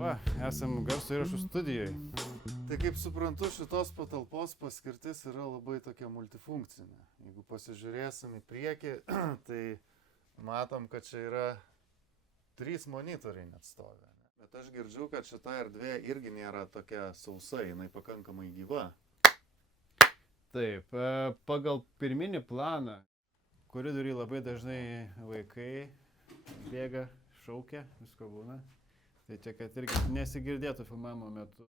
Va, esam garso įrašų studijoje. Tai kaip suprantu, šitos patalpos paskirtis yra labai tokia multifunkcinė. Jeigu pasižiūrėsim į priekį, tai matom, kad čia yra 3 monitoriai net stovi. Bet aš girdžiu, kad šita erdvė irgi nėra tokia sausa, jinai pakankamai gyva. Taip, pagal pirminį planą, koridoriui labai dažnai vaikai bėga, šaukia, visko būna. Tai čia, kad irgi nesigirdėtų filmavimo metu.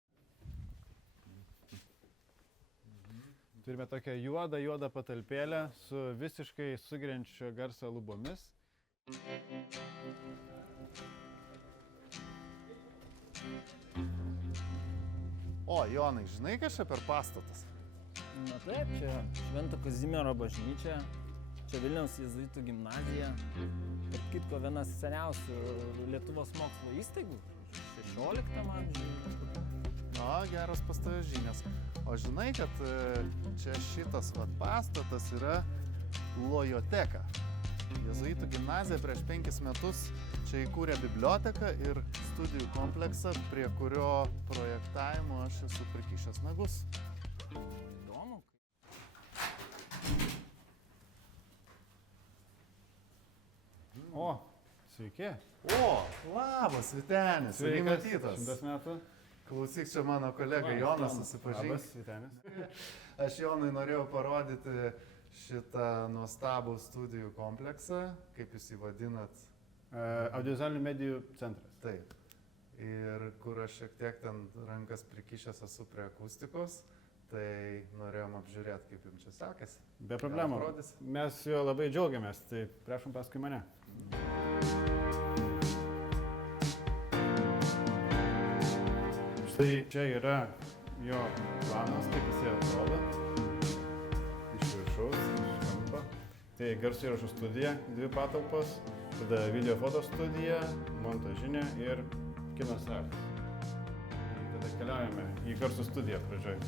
Turime tokią juodą patalpėlę su visiškai sugeriančio garso lubomis. O, Jonai, žinai, kas čia per pastatas? Na taip, čia Švento Kazimiero bažnyčia, čia Vilniaus jėzuitų gimnazija. Tarp kitko, vienas seniausių Lietuvos mokslo įstaigų, 16 amžiuje. O, geras pas tave žinias. O žinai, kad čia šitas pastatas yra Lojoteka. Jėzuitų gimnazija prieš 5 metus čia įkūrė biblioteką ir studijų kompleksą, prie kurio projektavimo aš esu prikišęs nagus. Įdomu. O, sveiki. O, labas, Vytenis, Sveikas, matytas. 100 metų. Klausyk, čia mano kolega Jonas, susipažink. Labas, Vytenis. Aš Jonui norėjau parodyti šitą nuostabų studijų kompleksą, kaip jūs jį vadinat. Audiovizualinių medijų centras. Taip. Ir kur aš šiek tiek ten rankas prikišęs esu prie akustikos, tai norėjom apžiūrėti, kaip jums čia sekasi. Be problemų. Parodysi? Mes jo labai džiaugiamės, tai prašom paskui mane. Štai čia yra jo planas, kaip jisai atrodo. Iš viršaus, iš kampo. Tai garso įrašų studija, 2 patalpos, tada video foto studija, montažinė ir kino salės. Tada keliaujame į garso studiją pradžioj.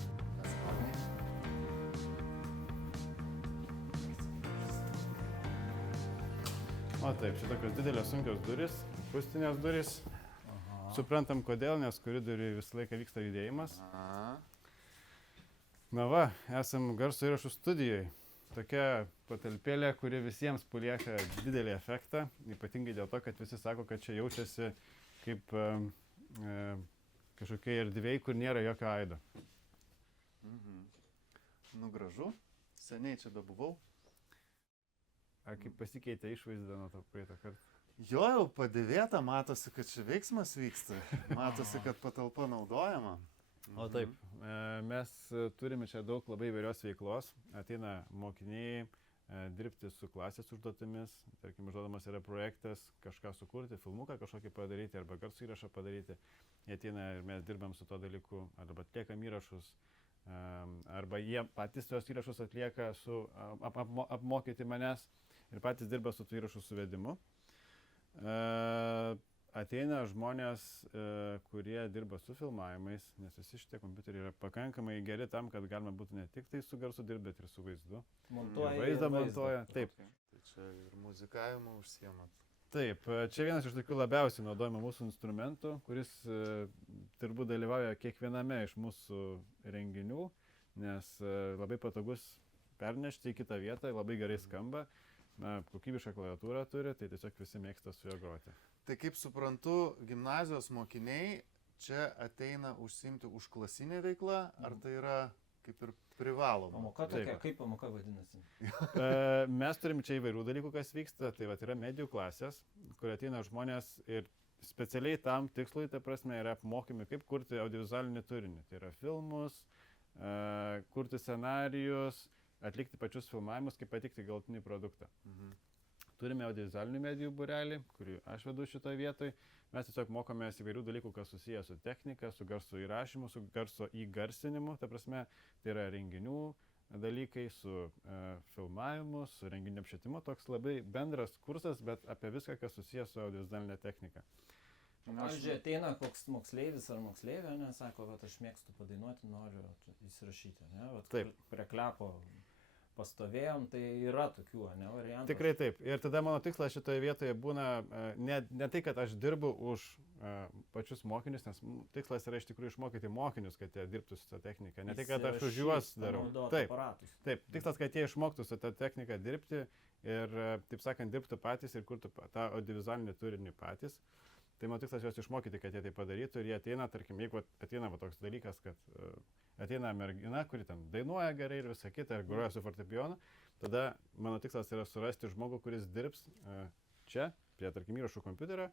O taip, čia tokios didelės sunkios duris, akustinės duris. Suprantam kodėl, nes koridoriui visą laiką vyksta judėjimas. Na va, esam garso įrašų studijoje. Tokia patalpėlė, kuri visiems palieka didelį efektą, ypatingai dėl to, kad visi sako, kad čia jaučiasi kaip kažkokie erdvėjai, kur nėra jokio aido. Nu gražu, seniai čia bebuvau. Ar kaip pasikeitė išvaizda nuo to praeitą kartą? Jo, jau padėvėta, matosi, kad čia veiksmas vyksta, matosi, kad patalpa naudojama. O taip, mes turime čia daug labai įvairios veiklos, ateina mokiniai dirbti su klasės užduotimis, tarkim, užduodamas yra projektas kažką sukurti, filmuką kažkokį padaryti arba garso įrašą padaryti, jie ateina ir mes dirbam su to dalyku, arba atliekam įrašus, arba jie patys tos įrašus atlieka su apmokyti manęs ir patys dirba su tų įrašų suvedimu. Ateina žmonės, kurie dirba su filmavimais, nes visi šitie kompiuteriai yra pakankamai geri tam, kad galima būtų ne tik tai su garsu dirbti, bet ir su vaizdu. Montuoja Vaizdą montuoja. Taip. Tai čia ir muzikavimą užsiemat. Taip, čia vienas iš tokių labiausiai naudojama mūsų instrumentų, kuris turbūt dalyvauja kiekviename iš mūsų renginių, nes labai patogus pernešti į kitą vietą, labai gerai skamba, kokybišką klaviatūrą turi, tai tiesiog visi mėgsta su juo groti. Tai kaip suprantu, gimnazijos mokiniai čia ateina užsiimti užklasinę veiklą, ar tai yra kaip ir privaloma? Pamoka tokia, kaip pamoka vadinasi? Mes turim čia įvairių dalykų, kas vyksta, tai yra medijų klasės, kur ateina žmonės ir specialiai tam tikslui, ta prasme, yra apmokymi, kaip kurti audiovizualinį turinį. Tai yra filmus, kurti scenarijus, atlikti pačius filmavimus, kaip patikti galutinį produktą. Turime audiovizualinių medijų būrelį, kurį aš vedu šitoje vietoje. Mes tiesiog mokomės įvairių dalykų, kas susiję su technika, su garso įrašymu, su garso įgarsinimu. Ta prasme, tai yra renginių dalykai, su filmavimu, su renginių apšvietimu. Toks labai bendras kursas, bet apie viską, kas susiję su audiovizualinė technika. Pavyzdžiui, ateina koks moksleivis ar moksleivė, sako, kad aš mėgstu padainuoti, noriu įsirašyti, ne? Vat Taip. Prie klepo. pastovėjom, tai yra tokių, ne, variantų. Tikrai taip. Ir tada mano tikslas šitoje vietoje būna ne tai, kad aš dirbu už pačius mokinius, nes tikslas yra iš tikrųjų išmokyti mokinius, kad jie dirbtų su tą techniką. Ne tai, kad aš už juos darau. Taip, taip. Tikslas, kad jie išmoktų su tą techniką dirbti ir, taip sakant, dirbtų patys ir kurtų tą audiovizualinį turinį patys. Tai mano tikslas juos išmokyti, kad jie tai padarytų ir jie ateina, tarkim, jeigu ateina toks dalykas, kad ateina mergina, kuri ten dainuoja gerai ir visą kitą, ir groja su fortepijonu, tada mano tikslas yra surasti žmogų, kuris dirbs čia, prie, tarkim, įrašų kompiuterio,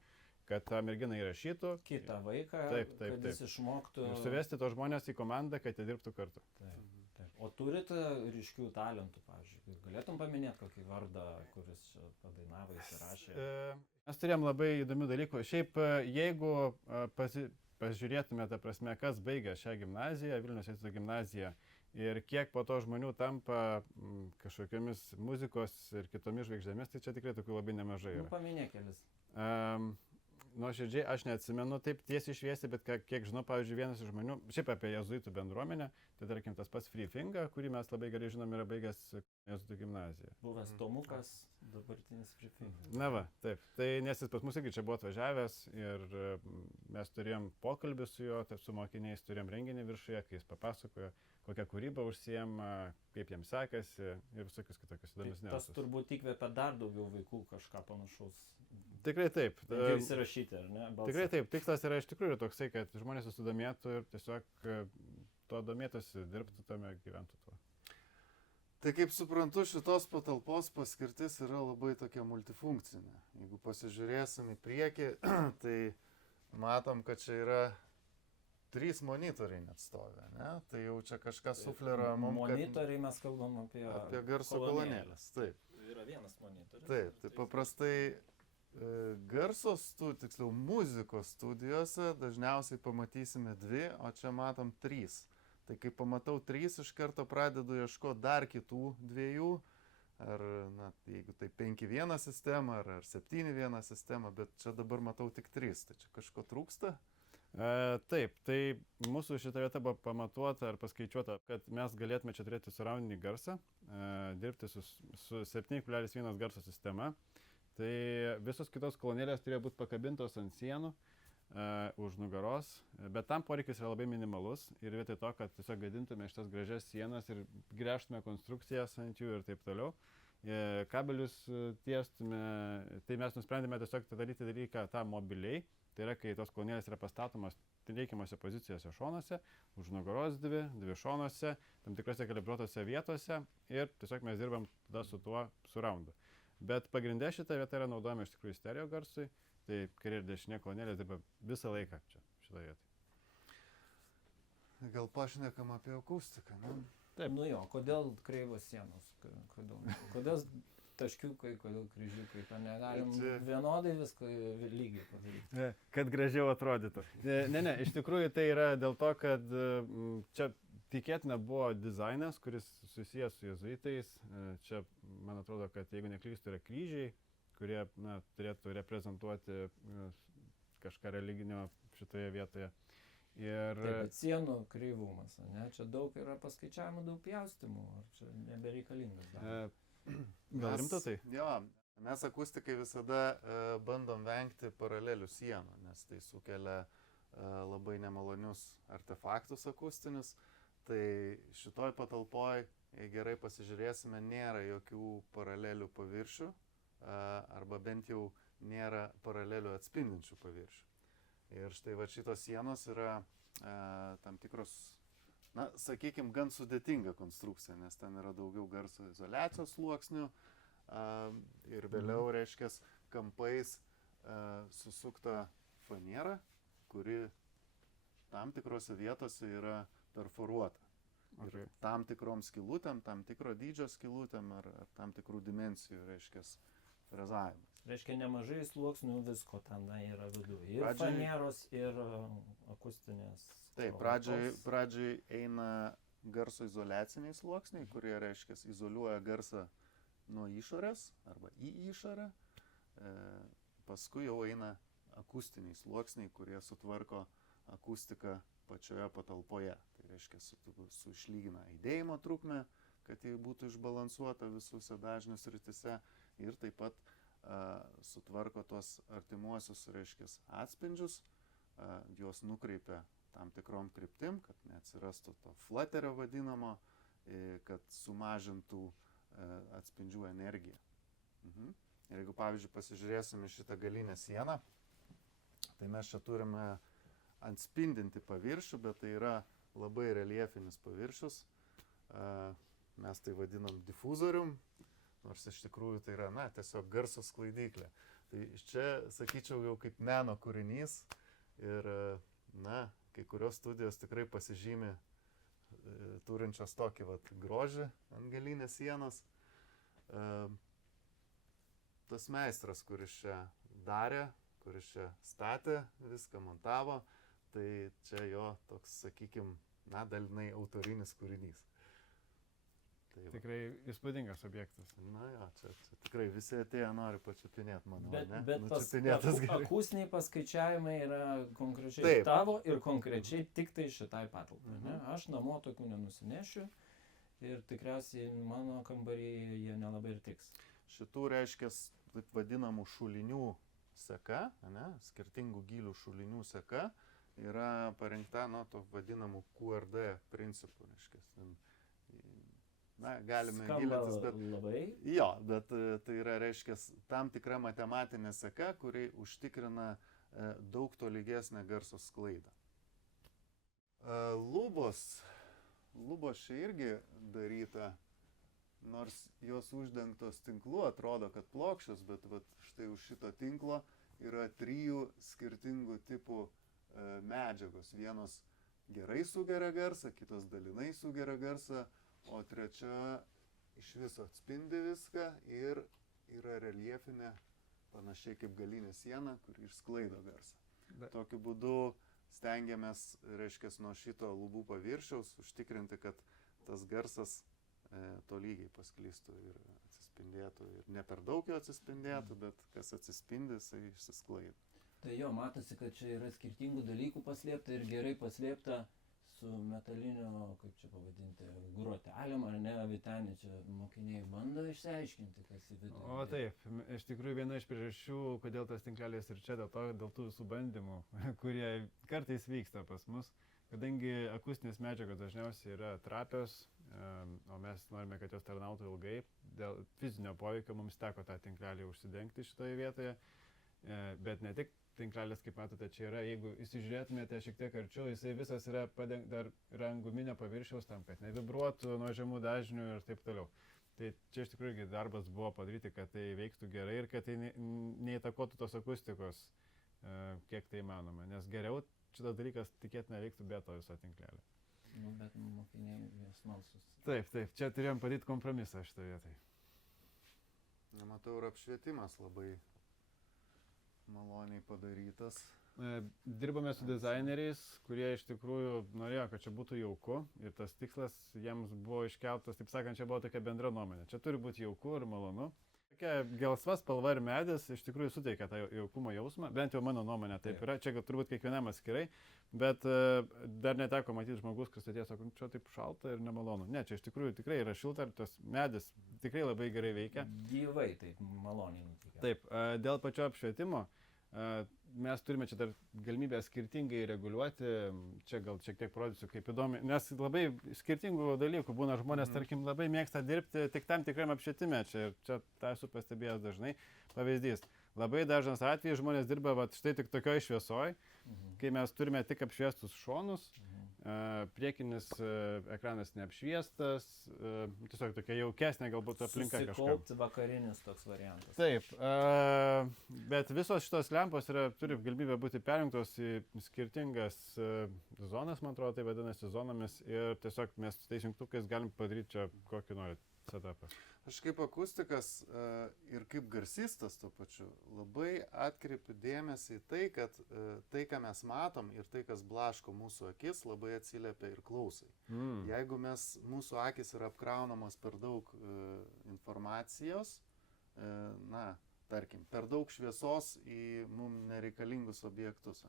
kad tą merginą įrašytų. Kitą vaiką, kad jis išmoktų. Ir suvesti tos žmonės į komandą, kad jie dirbtų kartu. Taip. O turite ryškių talentų, pavyzdžiui? Galėtum paminėti kokį vardą, kuris čia padainavo, įsirašė? Mes turėjom labai įdomių dalykų. Šiaip, jeigu pasižiūrėtume, ta prasme, kas baigia šią gimnaziją, Vilniaus Jėzuitų gimnaziją, ir kiek po to žmonių tampa kažkokiamis muzikos ir kitomis žvaigždėmis, tai čia tikrai tokių labai nemažai yra. Paminėk kelis. Nuoširdžiai, aš neatsimenu taip tiesiai šviesiai, bet kiek žinau, pavyzdžiui, vienas iš žmonių, šiaip apie jėzuitų bendruomenę, tai tarkim tas pats Free Finga, kurį mes labai gerai žinom, yra baigęs jėzuitų gimnaziją. Buvęs Tomukas, dabartinis Free Finga. Na va, taip. Tai nes jis pas mus irgi čia buvo atvažiavęs ir mes turėjom pokalbį su juo, su mokiniais, turėjom renginį viršuje, kai jis papasakojo, kokią kūrybą užsiema, kaip jiems sekasi ir visokius kitokius įdomius niuansus. Tas turbūt įkvepia dar daugiau vaikų kažką panašaus. Tikrai taip. Jau įsirašyti, ar ne? Balsą. Tikrai taip. Tikslas yra iš tikrųjų toksai, kad žmonės susidomėtų ir tiesiog to domėtųsi, dirbtų tame, gyventų tuo. Tai kaip suprantu, šitos patalpos paskirtis yra labai tokia multifunkcinė. Jeigu pasižiūrėsim į priekį, tai matom, kad čia yra 3 monitoriai net stovi, ne? Tai jau čia kažkas sufleruoja mums. Monitoriai mes kalbam apie garso kolonėlės. Taip. Yra vienas monitorius. Taip, tai paprastai tiksliau muzikos studijose dažniausiai pamatysime 2, o čia matom 3. Tai kai pamatau 3, iš karto pradedu ieškoti dar kitų 2, ar, na, jeigu tai 5.1 sistema, ar 7.1 sistema, bet čia dabar matau tik 3, tai čia kažko trūksta? Taip, tai mūsų šita vieta buvo pamatuota ar paskaičiuota, kad mes galėtume čia turėti surroundinį garsą, dirbti su 7.1 garso sistema. Tai visos kitos kolonėlės turėjo būti pakabintos ant sienų, už nugaros, bet tam poreikis yra labai minimalus ir vietoj to, kad tiesiog gadintume šitas gražias sienas ir gręžtume konstrukcijas ant jų ir taip toliau, kabelius tiestume, tai mes nusprendėme tiesiog daryti dalyką tą mobiliai, tai yra, kai tos kolonėlės yra pastatomas reikiamose pozicijose šonuose, už nugaros 2 šonuose, tam tikrose kalibruotose vietose ir tiesiog mes dirbam tada su tuo surroundu. Bet pagrindė šitą vietą yra naudojama iš tikrųjų stereo garsui, tai kairė ir dešinė kolonėlės dirba visą laiką čia šitoje vietoje. Gal pašnekam apie akustiką, ne? Taip. Nu jo, kodėl kreivos sienos? Kodėl taškiukai, kodėl kryžiukai? Negalim vienodai viską lygiai padaryti. Kad gražiau atrodytų. Ne, iš tikrųjų tai yra dėl to, kad čia tikėtina buvo dizainas, kuris susijęs su jėzuitais. Čia, man atrodo, kad jeigu neklystu, yra kryžiai, kurie turėtų reprezentuoti kažką religinio šitoje vietoje. Ir... Taip, bet sienų kreivumas, ne? Čia daug yra paskaičiavimų, daug pjaustimų, ar čia nebereikalingas darbas? Gal rimta tai? Jo, mes akustikai visada bandom vengti paralelių sienų, nes tai sukelia labai nemalonius artefaktus akustinius. Tai šitoj patalpoj, jei gerai pasižiūrėsime, nėra jokių paralelių paviršių, arba bent jau nėra paralelių atspindinčių paviršių. Ir štai va šitos sienos yra tam tikros, na, sakykime, gan sudėtinga konstrukcija, nes ten yra daugiau garso izoliacijos sluoksnių ir vėliau, reiškia, kampais susukta faniera, kuri tam tikrose vietose yra perforuota. Okay. Ir tam tikrom skylutėm, tam tikro dydžio skylutėm ar tam tikrų dimensijų, reiškia, frezavimas. Reiškia, nemažai sluoksnių visko ten yra viduje. Ir fanieros, ir akustinės. Taip, pradžiai eina garso izoliaciniai sluoksniai, kurie, reiškia, izoliuoja garsą nuo išorės arba į išorę. Paskui jau eina akustiniai sluoksniai, kurie sutvarko akustiką pačioje patalpoje. Tai reiškia, išlygina aidėjimo trukmę, kad ji būtų išbalansuota visuose dažnių srityse ir taip pat sutvarko tuos artimuosius, reiškia, atspindžius, juos nukreipia tam tikrom kryptim, kad neatsirastų to fluterio vadinamo, kad sumažintų atspindžių energiją. Ir jeigu, pavyzdžiui, pasižiūrėsime šitą galinę sieną, tai mes čia turime atspindinti paviršių, bet tai yra labai reljefinis paviršius. Mes tai vadinam difuzorium, nors iš tikrųjų tai yra, tiesiog garso sklaidyklė. Tai čia, sakyčiau, jau kaip meno kūrinys ir, kai kurios studijos tikrai pasižymi turinčios tokį grožį ant galinės sienos. Tas meistras, kuris čia darė, kuris čia statė, viską montavo, tai čia jo toks, sakykime, dalinai autorinis kūrinys. Tai tikrai įspūdingas objektas. Čia tikrai visi atėję nori pačiupinėti, manau, Bet akustiniai paskaičiavimai yra konkrečiai tavo ir konkrečiai tik tai šitai patalpai. Aš namo tokių nenusinešiu ir tikriausiai mano kambarį jie nelabai ir tiks. Šitų reiškia taip vadinamų šulinių seka, skirtingų gylių šulinių seka yra parengta to vadinamų QRD principų, reiškia. Galime gilintis, bet labai. Jo, bet tai yra, reiškia, tam tikra matematinė seka, kuri užtikrina daug tolygesnę garso sklaidą. Lubos čia irgi daryta, nors jos uždengtos tinklu, atrodo, kad plokščios, bet štai už šito tinklo yra 3 skirtingų tipų medžiagos. Vienos gerai sugeria garsą, kitos dalinai sugeria garsą, o trečia iš viso atspindi viską ir yra reljefinė, panašiai kaip galinė siena, kuri išsklaido garsą. Tokiu būdu stengiamės, reiškia, nuo šito lubų paviršiaus užtikrinti, kad tas garsas tolygiai pasklistų ir atsispindėtų. Ir ne per daug jo atsispindėtų, bet kas atsispindi, jisai išsisklaido. Tai jo, matosi, kad čia yra skirtingų dalykų paslėpta ir gerai paslėpta su metalinio, kaip čia pavadinti, grotelėm ar ne, Vytenį čia mokiniai bando išsiaiškinti, kas į vidų. O taip, iš tikrųjų viena iš priežasčių, kodėl tas tinklelis ir čia, dėl tų visų bandymų, kurie kartais vyksta pas mus, kadangi akustinės medžiagos dažniausiai yra trapios, o mes norime, kad jos tarnautų ilgai, dėl fizinio poveikio mums teko tą tinklelį užsidengti šitoje vietoje, bet ne tik tinklelis, kaip matote, čia yra, jeigu įsižiūrėtumėte šiek tiek arčiau, jisai visas yra dar ant guminio paviršiaus tam, kad nevibruotų nuo žemų dažnių ir taip toliau. Tai čia iš tikrųjų darbas buvo padaryti, kad tai veiktų gerai ir kad tai neįtakotų tos akustikos, kiek tai įmanoma, nes geriau šitas dalykas tikėtina veiktų be to viso tinklelio. Bet mokiniai smalsus. Taip, čia turėjom padaryti kompromisą šitoje vietoje. Matau, ir apšvietimas labai maloniai padarytas. Dirbame su dizaineriais, kurie iš tikrųjų norėjo, kad čia būtų jauku ir tas tikslas jiems buvo iškeltas, taip sakant, čia buvo tokia bendra nuomonė. Čia turi būti jauku ir malonu. Tokia gelsva spalva ir medis iš tikrųjų suteikia tą jaukumo jausmą, bent jau mano nuomonė taip yra, čia turbūt kiekvienam atskirai, bet dar neteko matyti žmogus, kuris atėjo, sako, čia taip šalta ir nemalonu. Ne, čia iš tikrųjų tikrai yra šilta ir tas medis tikrai labai gerai veikia. Gyvai taip maloniai nutikia. Taip, dėl pačio apšvietimo mes turime čia dar galimybę skirtingai reguliuoti, čia gal šiek tiek parodysiu kaip įdomi, nes labai skirtingų dalykų būna žmonės, tarkim, labai mėgsta dirbti tik tam tikram apšvietime, čia tą esu pastebėjęs dažnai, pavyzdys. Labai dažnas atvejis žmonės dirba štai tik tokioj šviesoj, kai mes turime tik apšviestus šonus, priekinis ekranas neapšviestas, tiesiog tokia jaukesnė galbūt aplinka kažką. Susikaupti vakarinis toks variantas. Taip, bet visos šitos lempos turi galimybę būti perjungtos į skirtingas zonas, man atrodo, tai vadinasi zonomis ir tiesiog mes su tais jungtukais galim padaryti čia kokį norit setupą. Aš kaip akustikas ir kaip garsistas tuo pačiu labai atkreipiu dėmesį į tai, kad tai, ką mes matom ir tai, kas blaško mūsų akis, labai atsiliepia ir klausai. Jeigu mūsų akis yra apkraunamos per daug informacijos, tarkim, per daug šviesos į mums nereikalingus objektus,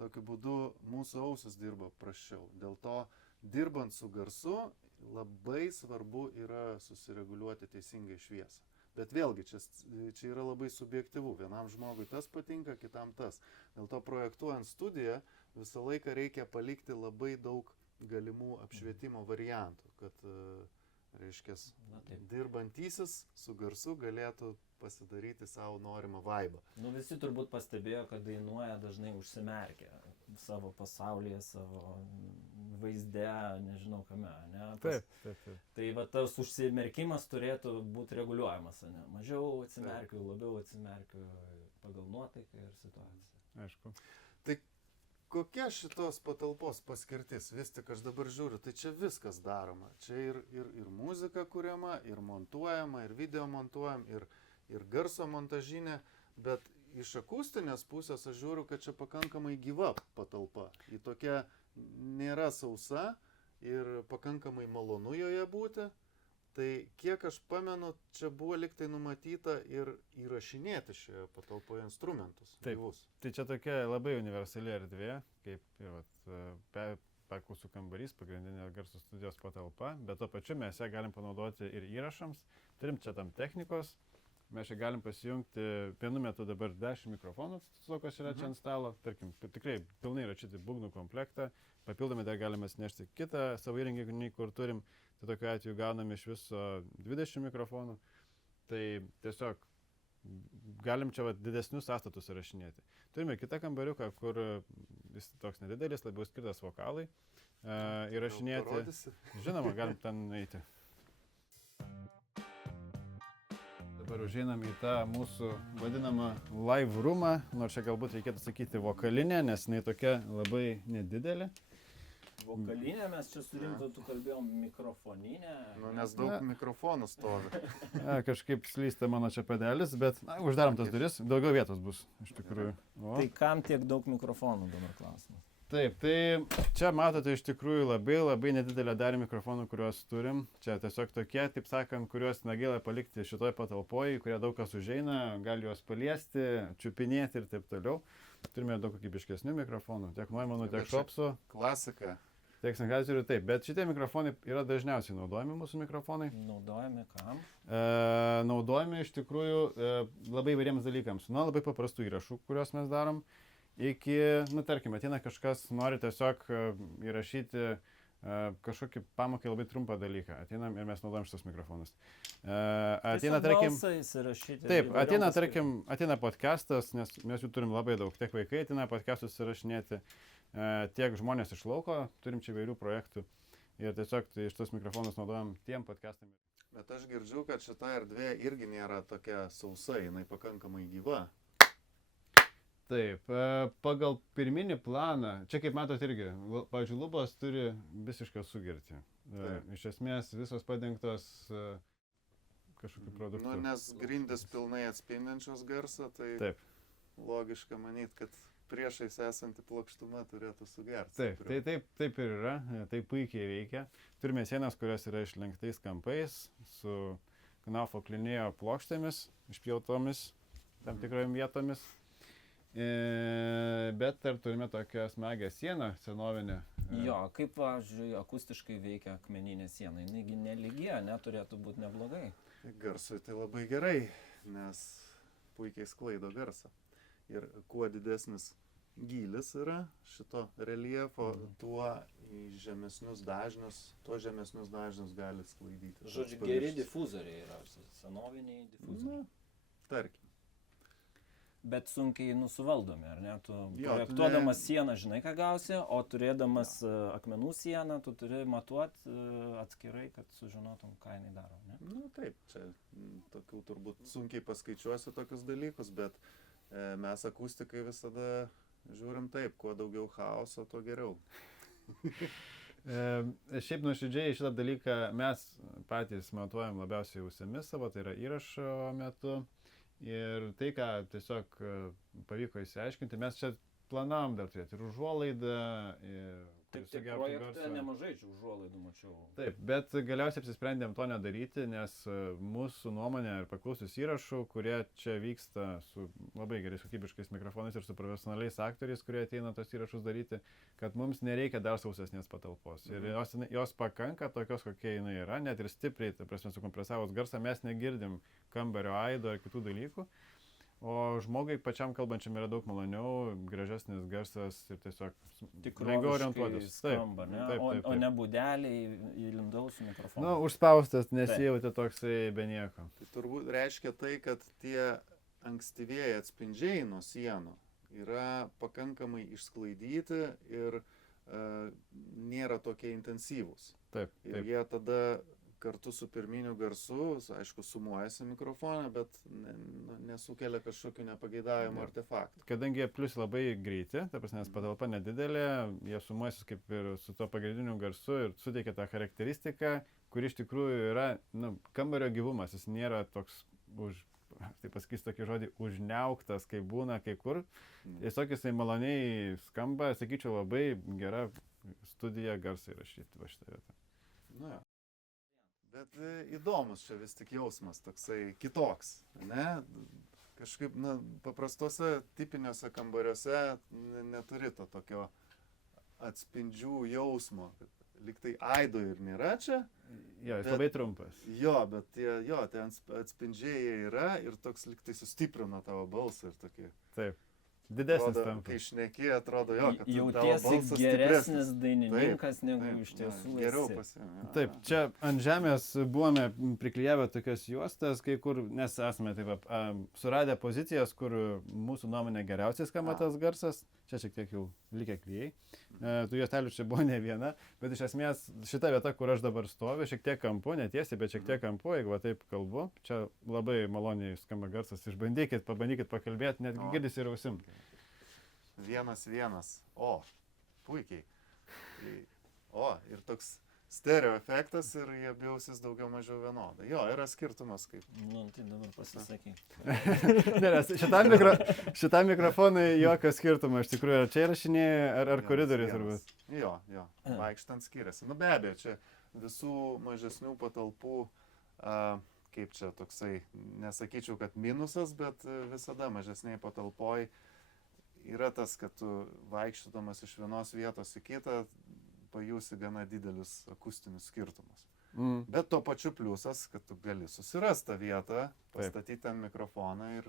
tokiu būdu mūsų ausis dirba prasčiau. Dėl to, dirbant su garsu, labai svarbu yra susireguliuoti teisingai šviesą. Bet vėlgi, čia yra labai subjektyvu. Vienam žmogui tas patinka, kitam tas. Dėl to projektuojant studiją visą laiką reikia palikti labai daug galimų apšvietimo variantų, kad, reiškia, dirbantysis su garsu galėtų pasidaryti savo norimą vaibą. Nu, visi turbūt pastebėjo, kad dainuoja dažnai užsimerkę savo pasaulyje, savo vaizde, nežinau kame, ne? Taip. Tai va tas užsimerkimas turėtų būti reguliuojamas, ne? Mažiau atsimerkiu, labiau atsimerkiu pagal nuotaiką ir situaciją. Aišku. Tai kokia šitos patalpos paskirtis? Vis tik aš dabar žiūriu, tai čia viskas daroma. Čia ir muzika kuriama, ir montuojama, ir video montuojam, ir garso montažinė, bet iš akustinės pusės aš žiūriu, kad čia pakankamai gyva patalpa. Ji tokia nėra sausa ir pakankamai malonu joje būti. Tai kiek aš pamenu, čia buvo liktai numatyta ir įrašinėti šioje patalpoje instrumentus. Taip. Gyvus. Tai čia tokia labai universali erdvė, kaip ir perklausų kambarys, pagrindinė garso studijos patalpa, bet tuo pačiu mes ją galim panaudoti ir įrašams. Turim čia tam technikos. Mes čia galim pasijungti vienu metu dabar 10 mikrofonų, tokios yra čia ant stalo, tarkim, tikrai pilnai rašyti būgnų komplektą, papildomai dar galime nešti kitą savo įrenginį, kur turim, tai tokiu atveju gauname iš viso 20 mikrofonų, tai tiesiog galim čia didesnius sąstatus įrašinėti. Turime kitą kambariuką, kur jis toks nedidelis, labiau skirtas vokalai, įrašinėti. Žinoma, galim ten eiti. Dabar užeinam į tą mūsų vadinamą live roomą, nors čia galbūt reikėtų sakyti vokalinę, nes jinai tokia labai nedidelė. Vokalinė, mes čia surimtų, tu kalbėjom mikrofoninę. Nu, nes daug mikrofonų stovi. Kažkaip slysta mano čia padelis, bet uždarom tas duris, daugiau vietos bus iš tikrųjų. Tai kam tiek daug mikrofonų dabar klausimas? Taip, tai čia matote iš tikrųjų labai nedidelę dalį mikrofonų, kuriuos turim. Čia tiesiog tokie, taip sakant, kuriuos negaila palikti šitoj patalpoj, kurie daug kas užeina, gali juos paliesti, čiupinėti ir taip toliau. Turime daug kokybiškesnių mikrofonų, tiek Neumanų, tiek Shopsų. Klasika. Tiek Sennheiserių, taip, bet šitie mikrofonai yra dažniausiai naudojami mūsų mikrofonai. Naudojami kam? Naudojami iš tikrųjų labai įvairiems dalykams. Nuo labai paprastų įrašų, kuriuos mes darom, iki, tarkim, ateina kažkas, nori tiesiog įrašyti kažkokį pamokai labai trumpą dalyką. Ateinam ir mes naudojam šitos mikrofonus. Ateina, tarkim, taip, ateina podcastas, nes mes jų turim labai daug. Tiek vaikai ateina podcastus įrašinėti, tiek žmonės iš lauko, turim čia įvairių projektų. Ir tiesiog tai šitos mikrofonus naudojam tiem podcastam. Bet aš girdžiu, kad šita erdvė irgi nėra tokia sausa, jinai pakankamai gyva. Taip, pagal pirminį planą, čia kaip matot irgi, pavyzdžiui, lubos turi visišką sugertį. Iš esmės visos padengtos kažkokiu produktu. Nu, nes grindis pilnai atspindinčios garsą, tai taip. Logiška manyti, kad priešais esanti plokštuma turėtų sugerti. Taip ir yra, tai puikiai veikia. Turime sienas, kurios yra išlenktais kampais, su Knaufo klinėjo plokštėmis, išpjautomis tam tikromis vietomis. Bet dar turime tokią smagę sieną, senovinę. Jo, kaip, pavyzdžiui, akustiškai veikia akmeninė siena, jinai nelygi, neturėtų būti neblogai. Garsui tai labai gerai, nes puikiai sklaido garsą. Ir kuo didesnis gylis yra šito reljefo, tuo žemesnius dažnius gali sklaidyti. Žodžiu, geri difuzoriai yra, senoviniai difuzoriai. Tarkim. Bet sunkiai suvaldomi, ar ne? Tu projektuodamas sieną žinai, ką gausi, o turėdamas akmenų sieną, tu turi matuoti atskirai, kad sužinotum, ką jinai daro, ne? Nu taip, čia tokių turbūt sunkiai paskaičiuosi tokius dalykus, bet mes akustikai visada žiūrim taip, kuo daugiau chaoso, tuo geriau. Šiaip nuoširdžiai šitą dalyką mes patys matuojam labiausiai ausimis savo, tai yra įrašo metu. Ir tai, ką tiesiog pavyko įsiaiškinti, mes čia planavom dar turėti ir užuolaidą, ir Taip, sugertų projekte garsą. nemažai čia užuolaidų mačiau. Taip, bet galiausiai apsisprendėm to nedaryti, nes mūsų nuomonė ir paklausius įrašų, kurie čia vyksta su labai gerais kokybiškais mikrofonais ir su profesionaliais aktoriais, kurie ateina tos įrašus daryti, kad mums nereikia dar sausesnės patalpos. Ir jos pakanka tokios, kokie jinai yra, net ir stipriai, ta prasme, sukompresavus garsą mes negirdim kambario aido ar kitų dalykų. O žmogai pačiam kalbančiam yra daug maloniau, gražesnis garsas ir tiesiog lengviau orientuotis. Skamba, ne? O ne būdeliai įlindau su mikrofonu. Nu, užspaustas, nesijauti toksai be nieko. Tai turbūt reiškia tai, kad tie ankstyvieji atspindžiai nuo sienų yra pakankamai išsklaidyti ir nėra tokie intensyvūs. Taip, Ir jie tada kartu su pirminiu garsu, aišku, sumuojasi mikrofoną, bet nesukelia kažkokių nepageidavimų artefaktų. Kadangi jie plius labai greiti, ta prasme, nes patalpa nedidelė, jie sumuojasi kaip ir su to pagrindiniu garsu ir suteikia tą charakteristiką, kuri iš tikrųjų yra, kambario gyvumas, jis nėra toks tai pasakys tokį žodį, užniauktas, kaip būna kai kur. Tiesiog jisai maloniai skamba, sakyčiau, labai gera studija garsai rašyti va šitą vietą. Na, bet įdomus čia vis tik jausmas toksai kitoks, ne? Kažkaip, paprastuose tipiniuose kambariuose neturi to tokio atspindžių jausmo. Liktai aido ir nėra čia. Jo, jis labai trumpas. Jo, bet tie atspindžiai yra ir toks liktai sustiprina tavo balsą ir tokį. Taip. Didesnis tampa. Kai šneki, atrodo kad jautiesi geresnis dainininkas negu iš tiesų geriau esi. pasiėmė. Taip, čia ant žemės buvome priklijavę tokias juostas, kai kur, nes esame taip, suradę pozicijas, kur mūsų nuomonė geriausiai skamba tas garsas. Čia šiek tiek jau likę klijai. Tų juostelių čia buvo ne viena, bet iš esmės šita vieta, kur aš dabar stoviu, šiek tiek kampu, netiesiai, bet šiek tiek kampu, jeigu taip kalbu, čia labai maloniai skamba garsas. Išbandykit, pabandykit pakalbėti, netgi girdisi ir ausim. 1-1. O, puikiai. O, ir toks stereo efektas ir jie bjausis daugiau mažiau vienodai. Jo, yra skirtumas kaip. Nu, tai dabar pasisakyk. Nes šitam mikrofonui jokio skirtumo, iš tikrųjų, ar čia įrašinėja, ar koridoriai turbūt. Jo, vaikštant skiriasi. Be abejo, čia visų mažesnių patalpų, kaip čia toksai, nesakyčiau, kad minusas, bet visada mažesniai patalpoj yra tas, kad tu vaikščiodamas iš vienos vietos į kitą, pajusi gana didelius akustinius skirtumus. Bet tuo pačiu pliusas, kad tu gali susirasti tą vietą, pastatyti ten mikrofoną ir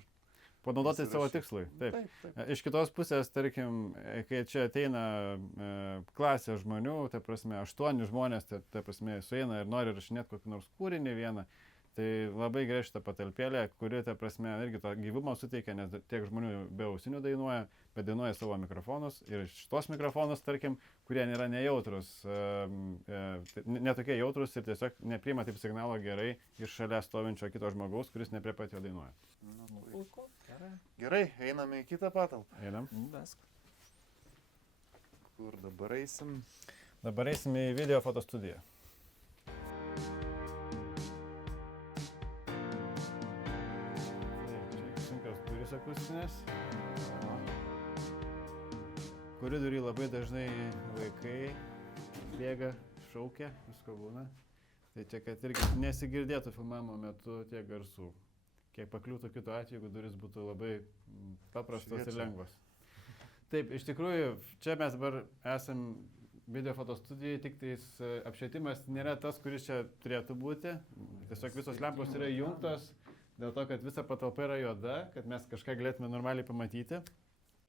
panaudoti savo tikslui. Taip. Iš kitos pusės, tarkim, kai čia ateina klasė žmonių, ta prasme, 8 žmonės, ta prasme, sueina ir nori rašinėti kokį nors kūrinį vieną, tai labai gerai šitą patalpėlę, kuri, ta prasme, irgi to gyvumo suteikia, nes tiek žmonių be ausinių dainuoja, bet dainuoja savo mikrofonus ir šitos mikrofonus, tarkim, kurie nėra nejautrus, netokie jautrus ir tiesiog nepriima taip signalo gerai iš šalia stovinčio kito žmogaus, kuris ne prie pat jo dainuoja. Puiku, gerai, einame į kitą patalpą. Einam. Kur dabar eisim? Dabar eisim į video fotostudiją. Akustinės. Koridoriai labai dažnai vaikai bėga, šaukia, visko būna. Tai čia, kad irgi nesigirdėtų filmavimo metu tiek garsų. Kiek pakliūtų kitu atveju, jeigu duris būtų labai paprastos ir lengvos. Taip, iš tikrųjų, čia mes dabar esam video fotostudijai, tik tais apšvietimas nėra tas, kuris čia turėtų būti. Tiesiog visos lempos yra įjungtos. Dėl to, kad visa patalpa yra juoda, kad mes kažką galėtume normaliai pamatyti.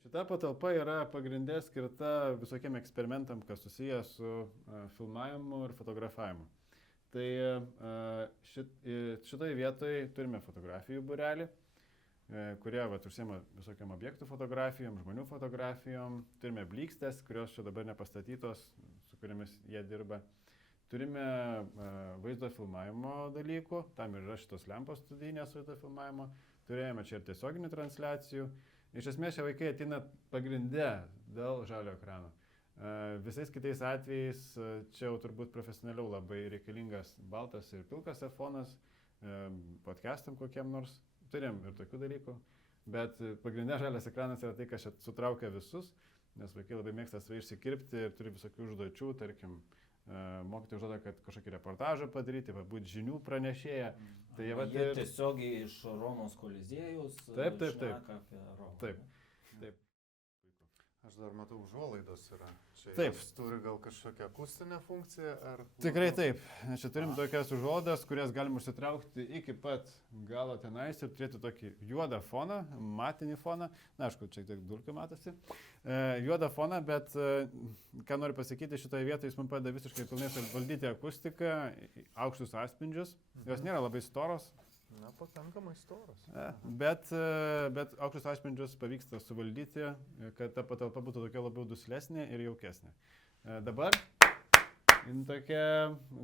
Šita patalpa yra pagrindė skirta visokiem eksperimentam, kas susiję su filmavimu ir fotografavimu. Tai šitoje vietoje turime fotografijų būrelį, kurie užsiema visokiam objektų fotografijom, žmonių fotografijom. Turime blykstės, kurios čia dabar nepastatytos, su kuriamis jie dirba. Turime vaizdo filmavimo dalykų, tam ir yra šitos lempos studijinės vaizdo filmavimo. Turėjome čia ir tiesioginių transliacijų. Iš esmės šie vaikai ateina pagrinde dėl žalio ekrano. Visais kitais atvejais čia jau turbūt profesionaliau labai reikalingas baltas ir pilkas fonas, podcastam kokiem nors. Turėjom ir tokių dalykų. Bet pagrinde žalias ekranas yra tai, kas čia sutraukia visus. nes vaikai labai mėgsta save išsikirpti ir turi visokių užduočių, tarkim, mokytojai užduoda, kad kažkokį reportažą padaryti, būti žinių pranešėja. Tai jie tiesiogiai iš Romos Koliziejus šneka apie Romą. Taip. Aš dar matau, užuolaidos yra. Čia Taip. jos turi gal kažkokią akustinę funkciją ar... Tikrai taip. Nes čia turim tokias užuolaidas, kurias galim užsitraukti iki pat galo tenais ir turėti tokį juodą foną, matinį foną. Na, aišku, čia tiek dulkių matosi. Juodą foną, bet ką noriu pasakyti, šitoje vietoje jis man padeda visiškai pilnai valdyti akustiką, aukštus atspindžius. Jos nėra labai storos. Na, pakankamai storos. Bet aukštus atspindžius pavyksta suvaldyti, kad ta patalpa būtų tokia labiau duslesnė ir jaukesnė. Dabar jin tokia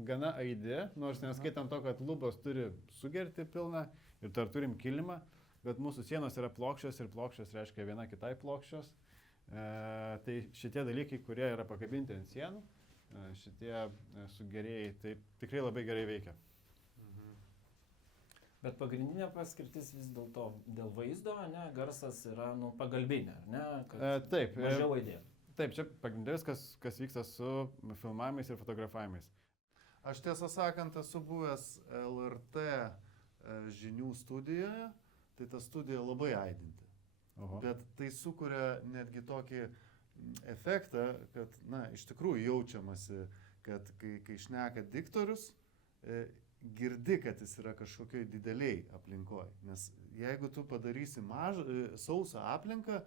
gana aidi, nors neskaitant to, kad lubos turi sugerti pilną ir dar turim kilimą, bet mūsų sienos yra plokščios ir plokščios reiškia viena kitai plokščios. Tai šitie dalykai, kurie yra pakabinti ant sienų, šitie sugerėjai, tai tikrai labai gerai veikia. Bet pagrindinė paskirtis vis dėlto dėl vaizdo, ne, garsas yra pagalbinė, ne? Taip. Mažiau aidėtų. Taip, čia pagrindinis, kas vyksta su filmavimais ir fotografavimais. Aš tiesą sakant esu buvęs LRT žinių studijoje, tai ta studija labai aidinti. Oho. Bet tai sukuria netgi tokį efektą, kad, na, iš tikrųjų jaučiamasi, kad kai šneka diktorius, girdi, kad jis yra kažkokioj dideliai aplinkoje. Nes jeigu tu padarysi sausą aplinką,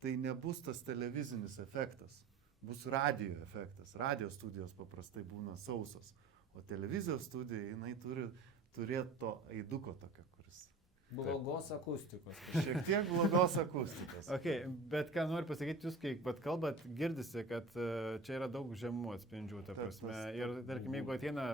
tai nebus tas televizinis efektas. Bus radio efektas. Radio studijos paprastai būna sausos. O televizijos studija, jinai turi turėti to aiduko tokio, kuris... Blogos akustikos. Šiek tiek blogos akustikos. Okay, bet ką noriu pasakyti, jūs kai pat kalbat, girdisi, kad čia yra daug žemų atspindžių, ta prasme. Ir tarkim, jeigu ateina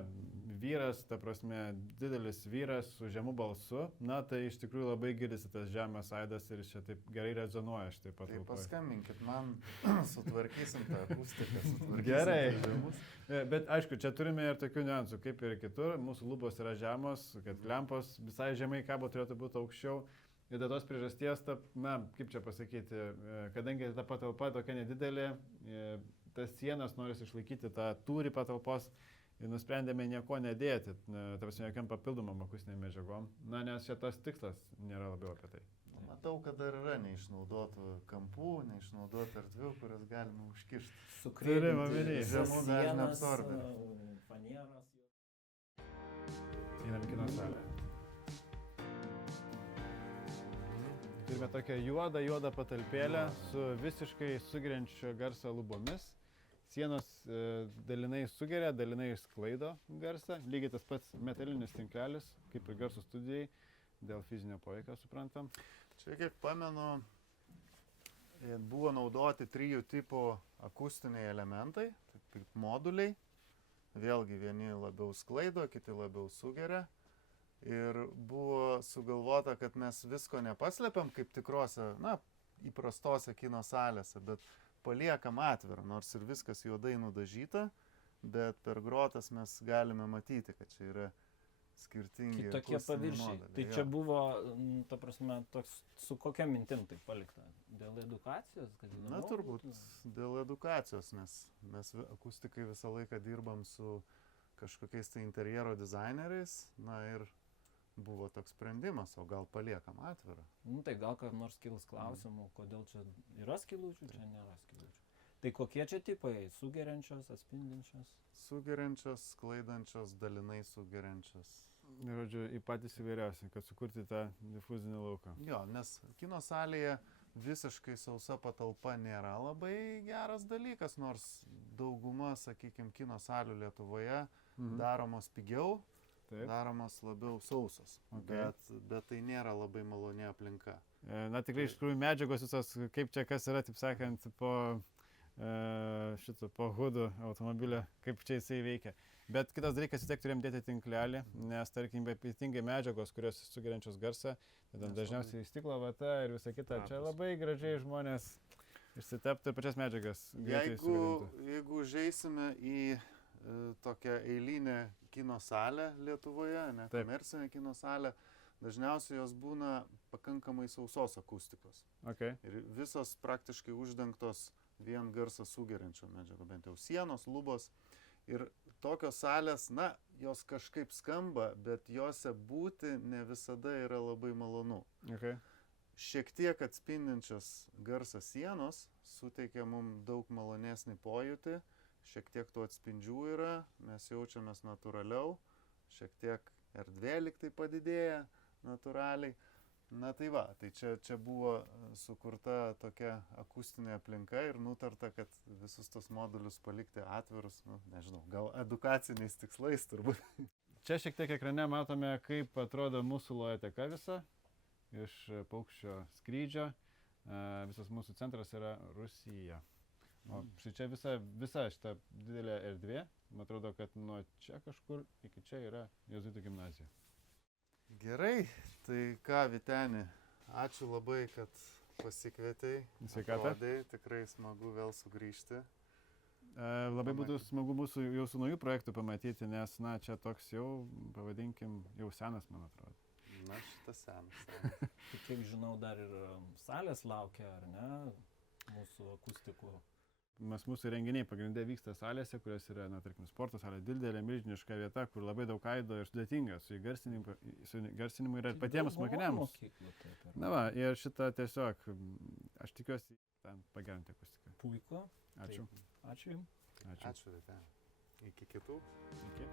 vyras, ta prasme, didelis vyras su žemu balsu, na tai iš tikrųjų labai girdisi tas žemės aidas ir čia taip gerai rezonuoja štai patalpoje. Tai paskambinkit man, sutvarkysim tą akustiką, sutvarkysim. Gerai. Bet aišku, čia turime ir tokių niuansų, kaip ir kitur. Mūsų lubos yra žemos, kad lempos visai žemai kabo turėtų būti aukščiau. Ir dėl tos priežasties, na, kaip čia pasakyti, kadangi ta patalpa tokia nedidelė, tas sienas norisi išlaikyti tą tūrį patalpos ir nusprendėme nieko nedėti, ta prasme, jokiam papildomam akustiniam medžiagom, na, nes šitas tikslas nėra labiau apie tai. Matau, kad dar yra neišnaudotų kampų, neišnaudotų erdvių, kurias galima užkišti. Turim omeny. Žemų dažnį absorberių. Fanieros. Einam kino salę. Turime tokią juodą patalpėlę su visiškai sugeriančio garso lubomis. Sienos dalinai sugeria, dalinai išsklaido garsą. Lygiai tas pats metalinis tinklelis, kaip ir garso studijai, dėl fizinio poveikio, suprantam. Čia, kiek pamenu, buvo naudoti 3 tipų akustiniai elementai, kaip moduliai. Vėlgi vieni labiau sklaido, kiti labiau sugeria. Ir buvo sugalvota, kad mes visko nepaslepiam kaip tikrose, na, įprastose kino salėse, bet paliekam atvirą, nors ir viskas juodai nudažyta, bet per grotas mes galime matyti, kad čia yra skirtingi tokie paviršiai. modeliai. Tai čia buvo, ta prasme, toks, su kokia mintim tai palikta? Dėl edukacijos? Na, turbūt dėl edukacijos, nes mes akustikai visą laiką dirbam su kažkokiais tai interjero dizaineriais, na ir buvo toks sprendimas, o gal paliekam atvirą. Tai gal kad nors kils klausimų, kodėl čia yra skylučių, čia nėra skylučių. Tai kokie čia tipai? Sugeriančios, atspindinčios? Sugeriančios, sklaidančios, dalinai sugeriančios. Žodžiu, į patys įvairiausiai, kad sukurti tą difuzinį lauką. Jo, nes kino salėje visiškai sausa patalpa nėra labai geras dalykas, nors dauguma, sakykime, kino salių Lietuvoje daromos pigiau. Taip. Daromas labiau sausos, okay. bet tai nėra labai maloni aplinka. Na tikrai iš tikrųjų medžiagos visos, kaip čia kas yra, taip sakant, po hudu automobilio, kaip čia jisai veikia. Bet kitas dalykas, vis tiek turėjom dėti tinklelį, nes tarkim, ypatingai medžiagos, kurios sugeriančios garsą, tai dažniausiai stiklo vata ir visa kita, čia labai gražiai žmonės išsiteptų ir pačias medžiagas. Jeigu žaisime į tokią eilinę kino salę Lietuvoje, ne komercinę kino salę, dažniausiai jos būna pakankamai sausos akustikos. Okay. Ir visos praktiškai uždengtos vien garsą sugeriančio medžiagų, bent jau sienos, lubos. Ir tokios salės, na, jos kažkaip skamba, bet jose būti ne visada yra labai malonu. Okay. Šiek tiek atspindinčios garsą sienos suteikia mums daug malonesnį pojūtį, šiek tiek tų atspindžių yra, mes jaučiamės natūraliau, šiek tiek erdvė lyg tai padidėja natūraliai. Na tai va, tai čia buvo sukurta tokia akustinė aplinka ir nutarta, kad visus tos modulius palikti atvirus, nu, nežinau, gal edukaciniais tikslais turbūt. Čia šiek tiek ekrane matome, kaip atrodo mūsų lojoteka visa iš paukščio skrydžio. Visas mūsų centras yra Rusija. O čia visa šita didelė erdvė, man atrodo, kad nuo čia kažkur iki čia yra jėzuitų gimnazija. Gerai, tai ką, Vyteni, ačiū labai, kad pasikvietei. Sveikata. Tikrai smagu vėl sugrįžti. Labai būtų smagu mūsų jūsų naujų projektų pamatyti, nes, na, čia toks jau, pavadinkim, jau senas, man atrodo. Na, šitas senas. Tai kiek žinau, dar ir salės laukia, ar ne, mūsų akustikų. Mūsų renginiai pagrindė vyksta salėse, kurios yra, na, tarkim, sporto salė, didelė, milžiniška vieta, kur labai daug aido ir sudėtinga, su įgarsinimu yra ir patiems mokiniams. Na va, ir šitą tiesiog, aš tikiuosi, ten pagerinti akustiką. Puiku. Ačiū. Ačiū Jums. Ačiū, Vyteni. Iki kitų. Iki.